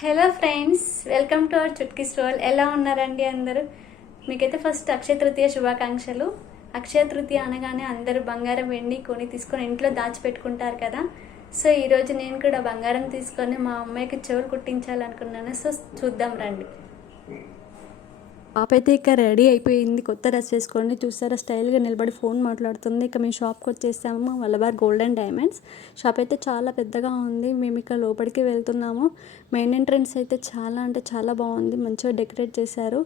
Hello friends, welcome to our Chutki store. ఎలా ఉన్నారండి అందరూ? మీకైతే ఫస్ట్ అక్షయ తృతీయ శుభాకాంక్షలు. అక్షయ తృతీయ అనగానే అందరూ బంగారం వెండి కొని తీసుకొని ఇంట్లో దాచిపెట్టుకుంటారు కదా. సో ఈరోజు నేను కూడా బంగారం తీసుకొని మా అమ్మాయికి చెవులు కుట్టించాలనుకున్నాను. సో చూద్దాం రండి. పాప అయితే ఇక రెడీ అయిపోయింది. కొత్త డ్రెస్ వేసుకొని చూసారా స్టైల్గా నిలబడి ఫోన్ మాట్లాడుతుంది. ఇక మేము షాప్కి వచ్చేసాము. Malabar gold and diamonds shop అయితే చాలా పెద్దగా ఉంది. మేము ఇక లోపలికి వెళ్తున్నాము. మెయిన్ ఎంట్రన్స్ అయితే చాలా అంటే చాలా బాగుంది. మంచిగా డెకరేట్ చేశారు.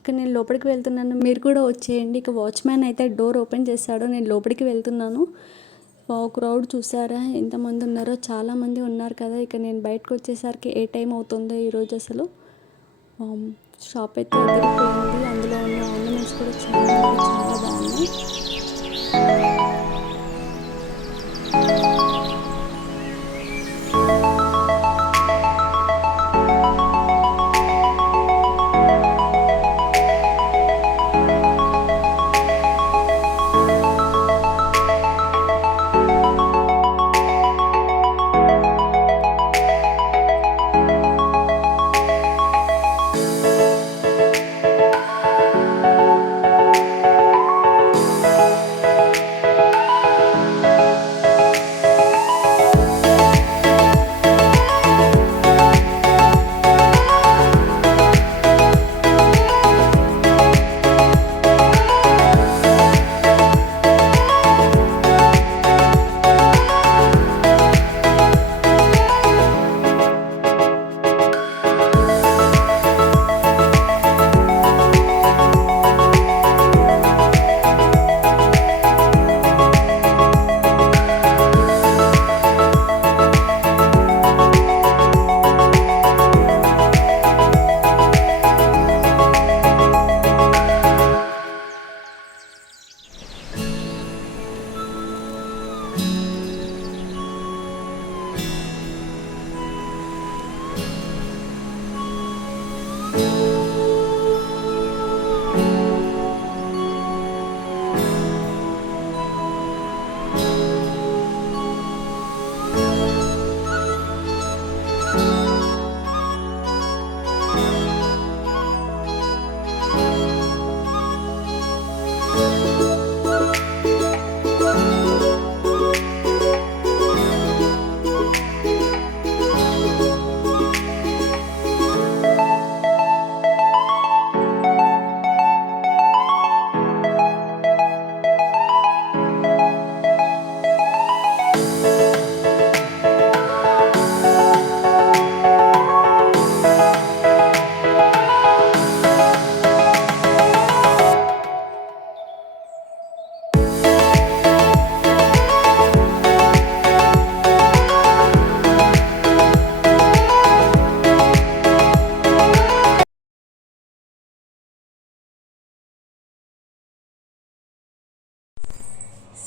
ఇక నేను లోపలికి వెళ్తున్నాను, మీరు కూడా వచ్చేయండి. ఇక వాచ్మ్యాన్ అయితే డోర్ ఓపెన్ చేశాడు. నేను లోపలికి వెళ్తున్నాను. క్రౌడ్ చూసారా ఎంతమంది ఉన్నారో, చాలామంది ఉన్నారు కదా. ఇక నేను బయటకు వచ్చేసరికి ఏ టైం అవుతుందో ఈరోజు అసలు. షాప్ అయితే అదిరిపోయింది. అందులో ఉన్న ఆర్నమెంట్స్ కూడా చాలా బాగున్నాయి.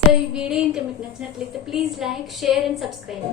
సో ఈ వీడియో ఇంకా మీకు నచ్చినట్లయితే please like, share and subscribe.